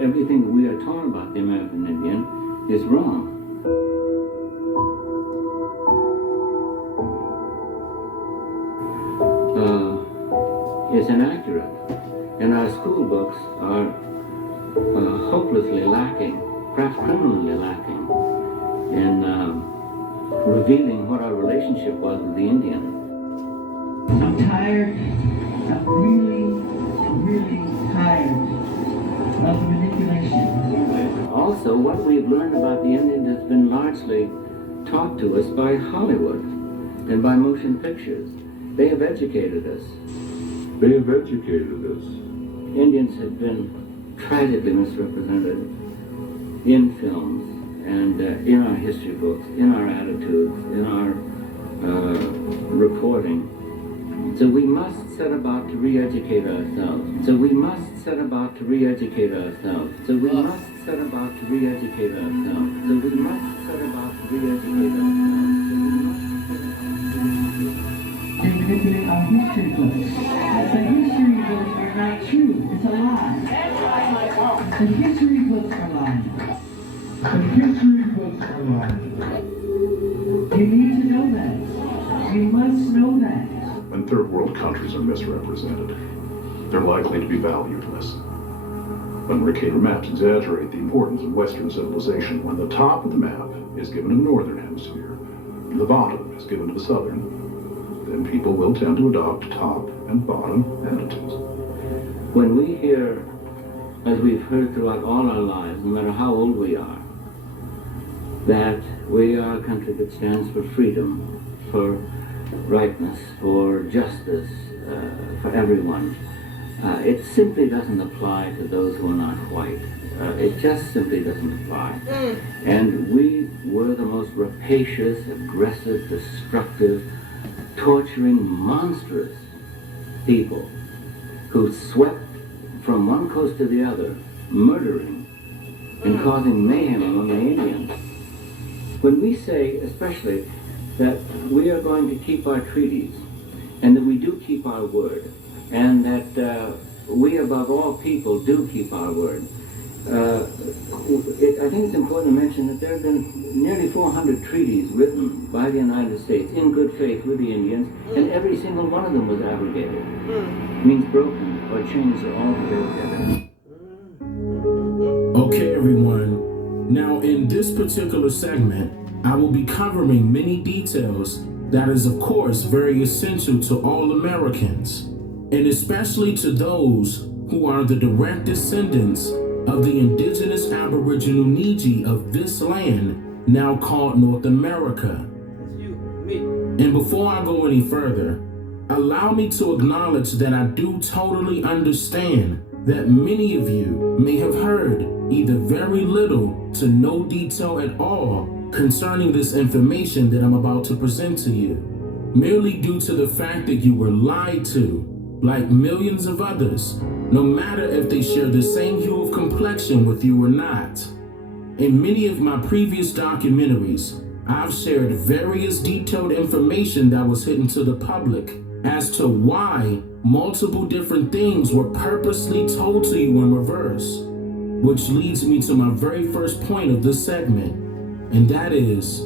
everything that we are taught about the American Indian is wrong. Is inaccurate. And our school books are hopelessly lacking, perhaps criminally lacking, in revealing what our relationship was with the Indian. I'm tired. I'm really tired of the manipulation. Also, what we've learned about the Indian has been largely taught to us by Hollywood and by motion pictures. They have educated us. Indians have been tragically misrepresented in films and in our history books, in our attitudes, in our reporting. So we must set about to re-educate ourselves. So we must set about to re-educate ourselves. So we must set about to re-educate ourselves. So we must set about to re-educate ourselves. They manipulate our history books. The history books are not true. It's a lie. The history books are lying. You need to know that. You must know that. When third world countries are misrepresented, they're likely to be valueless. When Mercator maps exaggerate the importance of Western civilization, when the top of the map is given to the Northern Hemisphere, and the bottom is given to the Southern, then people will tend to adopt top and bottom attitudes. When we hear, as we've heard throughout all our lives, no matter how old we are, that we are a country that stands for freedom, for rightness, for justice, for everyone, it simply doesn't apply to those who are not white. It just simply doesn't apply. And we were the most rapacious, aggressive, destructive, torturing, monstrous people who swept from one coast to the other, murdering and causing mayhem among the Indians. When we say, especially, that we are going to keep our treaties, and that we do keep our word, and that we, above all people, do keep our word, I think it's important to mention that there have been nearly 400 treaties written by the United States in good faith with the Indians, and every single one of them was abrogated. It means broken or changed altogether. Okay, everyone. Now, in this particular segment, I will be covering many details that is, of course, very essential to all Americans, and especially to those who are the direct descendants of the indigenous Aboriginal Niji of this land, now called North America. And before I go any further, allow me to acknowledge that I do totally understand that many of you may have heard either very little to no detail at all concerning this information that I'm about to present to you, merely due to the fact that you were lied to, like millions of others, no matter if they share the same hue of complexion with you or not. In many of my previous documentaries, I've shared various detailed information that was hidden to the public as to why multiple different things were purposely told to you in reverse, which leads me to my very first point of this segment, and that is,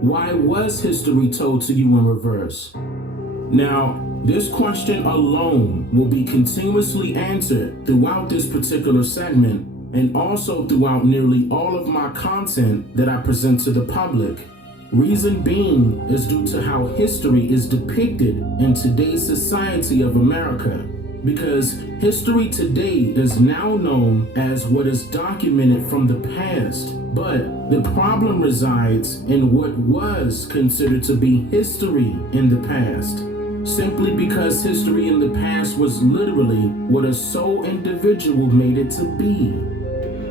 why was history told to you in reverse? Now, this question alone will be continuously answered throughout this particular segment and also throughout nearly all of my content that I present to the public. Reason being is due to how history is depicted in today's society of America, because history today is now known as what is documented from the past, but the problem resides in what was considered to be history in the past, simply because history in the past was literally what a sole individual made it to be.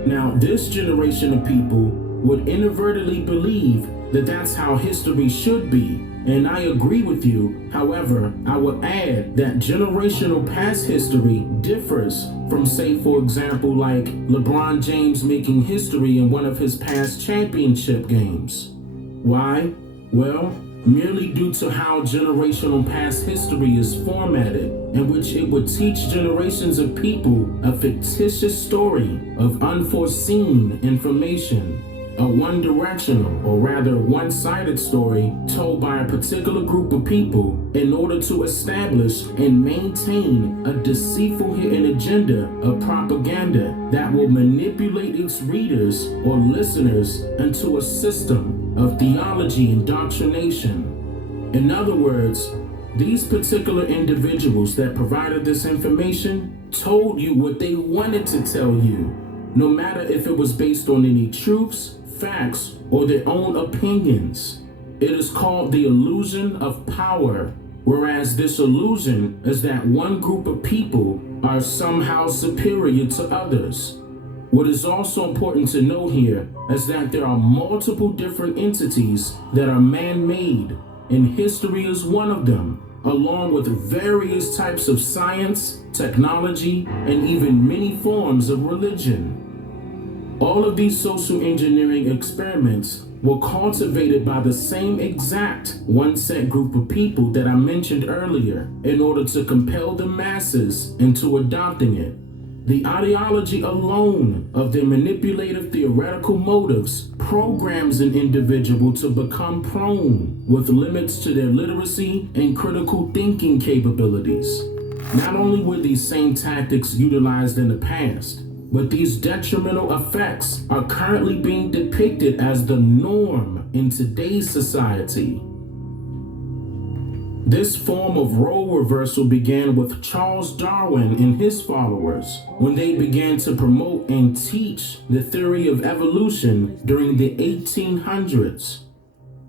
Now, this generation of people would inadvertently believe that that's how history should be, and I agree with you. However, I will add that generational past history differs from, say, for example, like LeBron James making history in one of his past championship games. Why? Well, merely due to how generational past history is formatted, in which it would teach generations of people a fictitious story of unforeseen information, a one-directional, or rather one-sided story told by a particular group of people in order to establish and maintain a deceitful hidden agenda of propaganda that will manipulate its readers or listeners into a system of theology indoctrination. In other words, these particular individuals that provided this information told you what they wanted to tell you, no matter if it was based on any truths, facts, or their own opinions. It is called the illusion of power, whereas this illusion is that one group of people are somehow superior to others. What is also important to note here is that there are multiple different entities that are man-made, and history is one of them, along with various types of science, technology, and even many forms of religion. All of these social engineering experiments were cultivated by the same exact one set group of people that I mentioned earlier in order to compel the masses into adopting it. The ideology alone of their manipulative theoretical motives programs an individual to become prone with limits to their literacy and critical thinking capabilities. Not only were these same tactics utilized in the past, but these detrimental effects are currently being depicted as the norm in today's society. This form of role reversal began with Charles Darwin and his followers when they began to promote and teach the theory of evolution during the 1800s.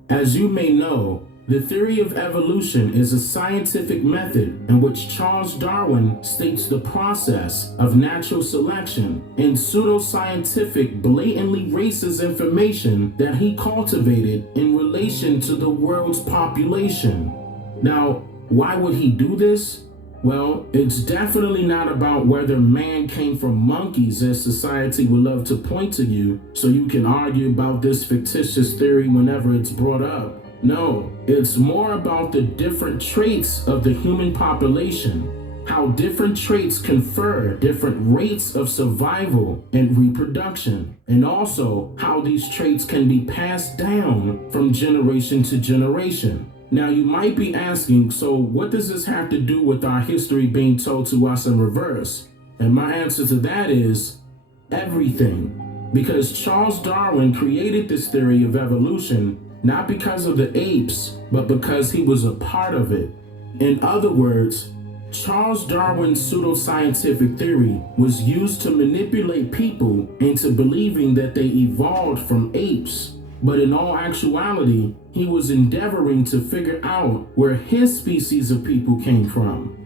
As you may know, the theory of evolution is a scientific method in which Charles Darwin states the process of natural selection and pseudoscientific, blatantly racist information that he cultivated in relation to the world's population. Now, why would he do this? Well, it's definitely not about whether man came from monkeys, as society would love to point to you, so you can argue about this fictitious theory whenever it's brought up. No, it's more about the different traits of the human population, how different traits confer different rates of survival and reproduction, and also how these traits can be passed down from generation to generation. Now you might be asking, so what does this have to do with our history being told to us in reverse? And my answer to that is everything. Because Charles Darwin created this theory of evolution not because of the apes, but because he was a part of it. In other words, Charles Darwin's pseudoscientific theory was used to manipulate people into believing that they evolved from apes. But in all actuality, he was endeavoring to figure out where his species of people came from.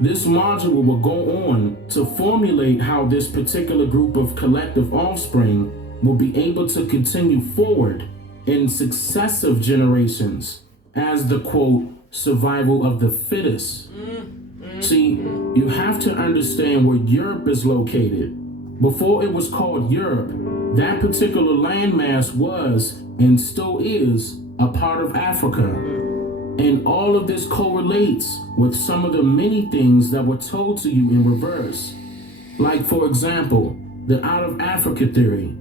This module will go on to formulate how this particular group of collective offspring will be able to continue forward in successive generations as the, quote, survival of the fittest. See, you have to understand where Europe is located. Before it was called Europe, that particular landmass was, and still is, a part of Africa. And all of this correlates with some of the many things that were told to you in reverse. Like, for example, the out of Africa theory.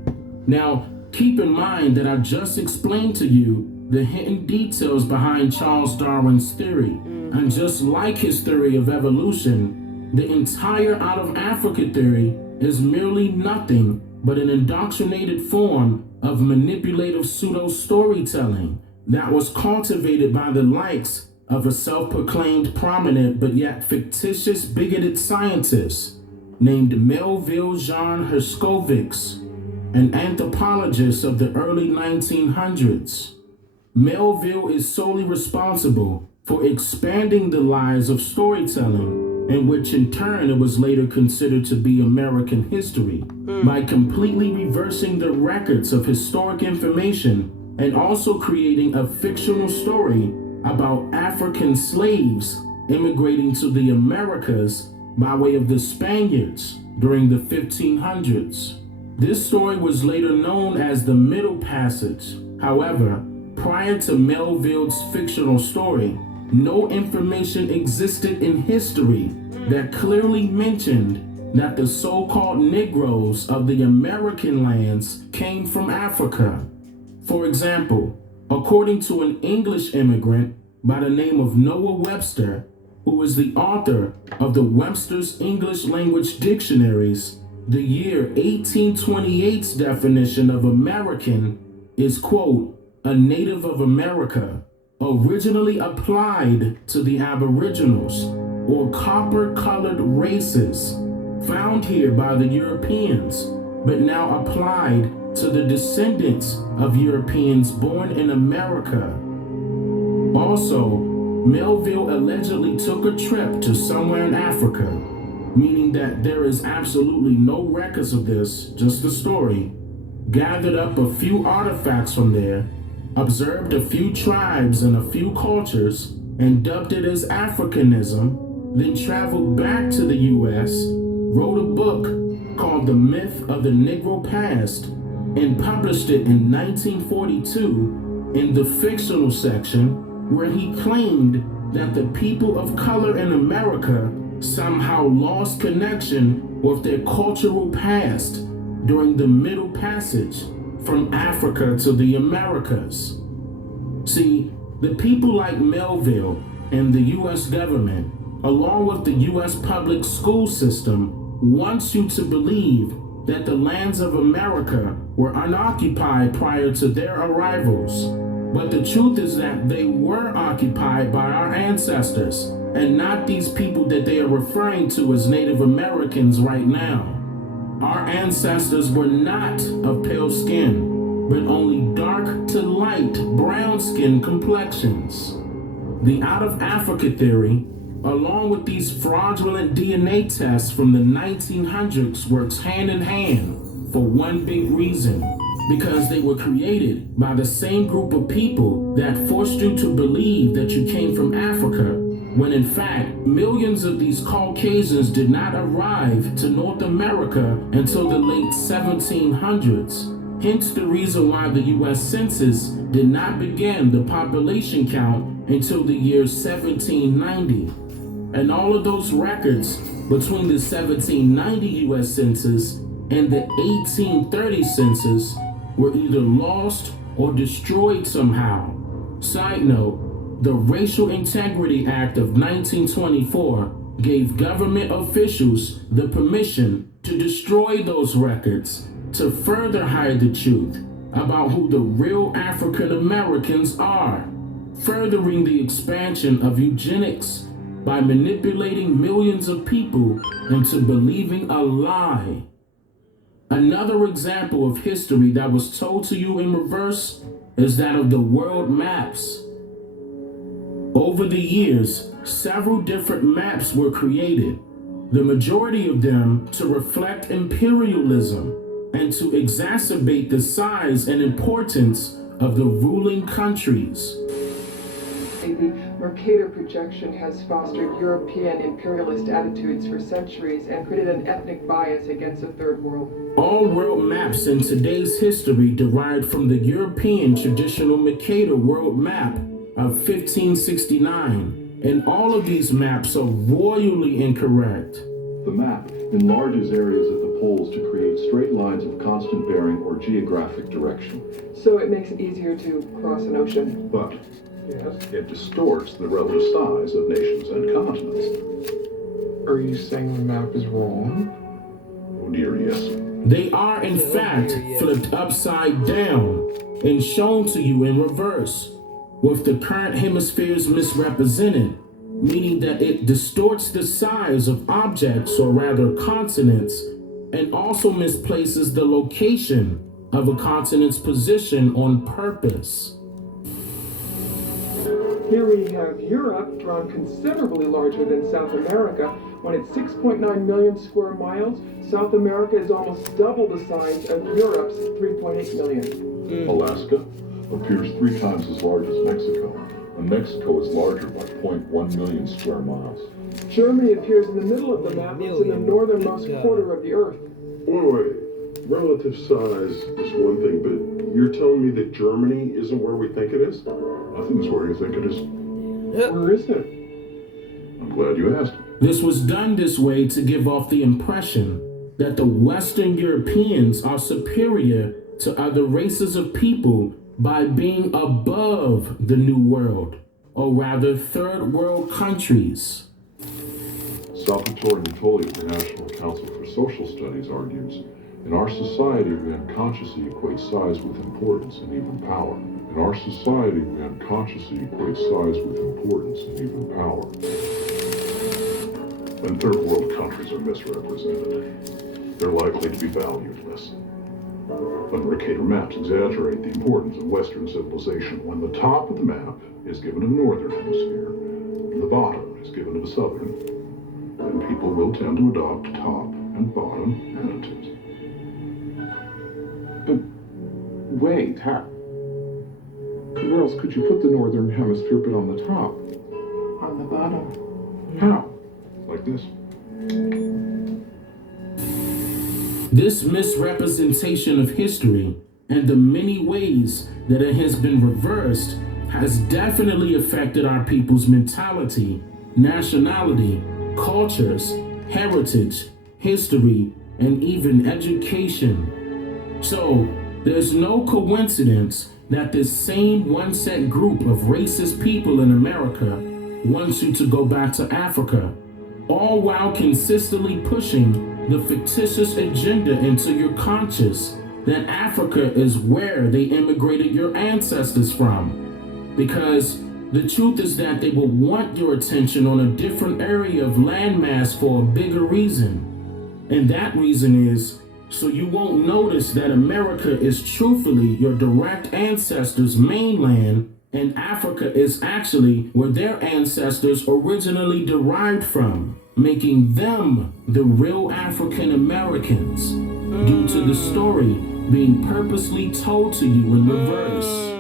Now, keep in mind that I just explained to you the hidden details behind Charles Darwin's theory. And just like his theory of evolution, the entire out of Africa theory is merely nothing but an indoctrinated form of manipulative pseudo-storytelling that was cultivated by the likes of a self-proclaimed prominent but yet fictitious bigoted scientist named Melville Jean Herskovits, an anthropologist of the early 1900s. Melville is solely responsible for expanding the lies of storytelling, in which in turn it was later considered to be American history, by completely reversing the records of historic information and also creating a fictional story about African slaves immigrating to the Americas by way of the Spaniards during the 1500s. This story was later known as the Middle Passage. However, prior to Melville's fictional story, no information existed in history that clearly mentioned that the so-called Negroes of the American lands came from Africa. For example, according to an English immigrant by the name of Noah Webster, who is the author of the Webster's English Language Dictionaries, the year 1828's definition of American is, quote, a native of America, originally applied to the Aboriginals or copper-colored races found here by the Europeans, but now applied to the descendants of Europeans born in America. Also, Melville allegedly took a trip to somewhere in Africa, meaning that there is absolutely no records of this, just a story, gathered up a few artifacts from there, observed a few tribes and a few cultures, and dubbed it as Africanism, then traveled back to the U.S., wrote a book called The Myth of the Negro Past, and published it in 1942 in the fictional section, where he claimed that the people of color in America somehow lost connection with their cultural past during the Middle Passage from Africa to the Americas. See, the people like Melville and the U.S. government, along with the U.S. public school system, wants you to believe that the lands of America were unoccupied prior to their arrivals. But the truth is that they were occupied by our ancestors, and not these people that they are referring to as Native Americans right now. Our ancestors were not of pale skin, but only dark to light brown skin complexions. The out of Africa theory, along with these fraudulent DNA tests from the 1900s, works hand in hand for one big reason. Because they were created by the same group of people that forced you to believe that you came from Africa, when in fact, millions of these Caucasians did not arrive to North America until the late 1700s. Hence the reason why the U.S. Census did not begin the population count until the year 1790. And all of those records between the 1790 U.S. Census and the 1830 Census were either lost or destroyed somehow. Side note, the Racial Integrity Act of 1924 gave government officials the permission to destroy those records to further hide the truth about who the real African Americans are, furthering the expansion of eugenics by manipulating millions of people into believing a lie. Another example of history that was told to you in reverse is that of the world maps. Over the years, several different maps were created, the majority of them to reflect imperialism and to exacerbate the size and importance of the ruling countries. The Mercator projection has fostered European imperialist attitudes for centuries and created an ethnic bias against the Third World. All world maps in today's history derived from the European traditional Mercator world map of 1569, and all of these maps are royally incorrect. The map enlarges areas at the poles to create straight lines of constant bearing or geographic direction. So it makes it easier to cross an ocean. But it distorts the relative size of nations and continents. Are you saying the map is wrong? Oh dear, yes. They are in fact flipped upside down and shown to you in reverse, with the current hemispheres misrepresented, meaning that it distorts the size of objects, or rather continents, and also misplaces the location of a continent's position on purpose. Here we have Europe, drawn considerably larger than South America. When it's 6.9 million square miles, South America is almost double the size of Europe's 3.8 million. Alaska appears 3 times as large as Mexico, and Mexico is larger by 0.1 million square miles. Germany appears in the middle of the map. It's in the northernmost quarter of the Earth. Wait. Relative size is one thing, but You're telling me that Germany isn't where we think it is? Nothing's where you think it is. Where is it? I'm glad you asked. This was done this way to give off the impression that the Western Europeans are superior to other races of people by being above the New World, or rather third world countries. Salvatore Natoli of the National Council for Social Studies argues, in our society we unconsciously equate size with importance and even power. In our society we unconsciously equate size with importance and even power. When third world countries are misrepresented, they're likely to be valued less. When Mercator maps exaggerate the importance of Western civilization, when the top of the map is given a northern hemisphere, and the bottom is given to the southern, then people will tend to adopt top and bottom attitudes. But wait, where else could you put the northern hemisphere but on the top? On the bottom. How? Like this. This misrepresentation of history and the many ways that it has been reversed has definitely affected our people's mentality, nationality, cultures, heritage, history, and even education. So, there's no coincidence that this same one-set group of racist people in America wants you to go back to Africa, all while consistently pushing the fictitious agenda into your conscious that Africa is where they immigrated your ancestors from. Because the truth is that they will want your attention on a different area of landmass for a bigger reason. And that reason is so you won't notice that America is truthfully your direct ancestors' mainland, and Africa is actually where their ancestors originally derived from, making them the real African Americans, due to the story being purposely told to you in reverse.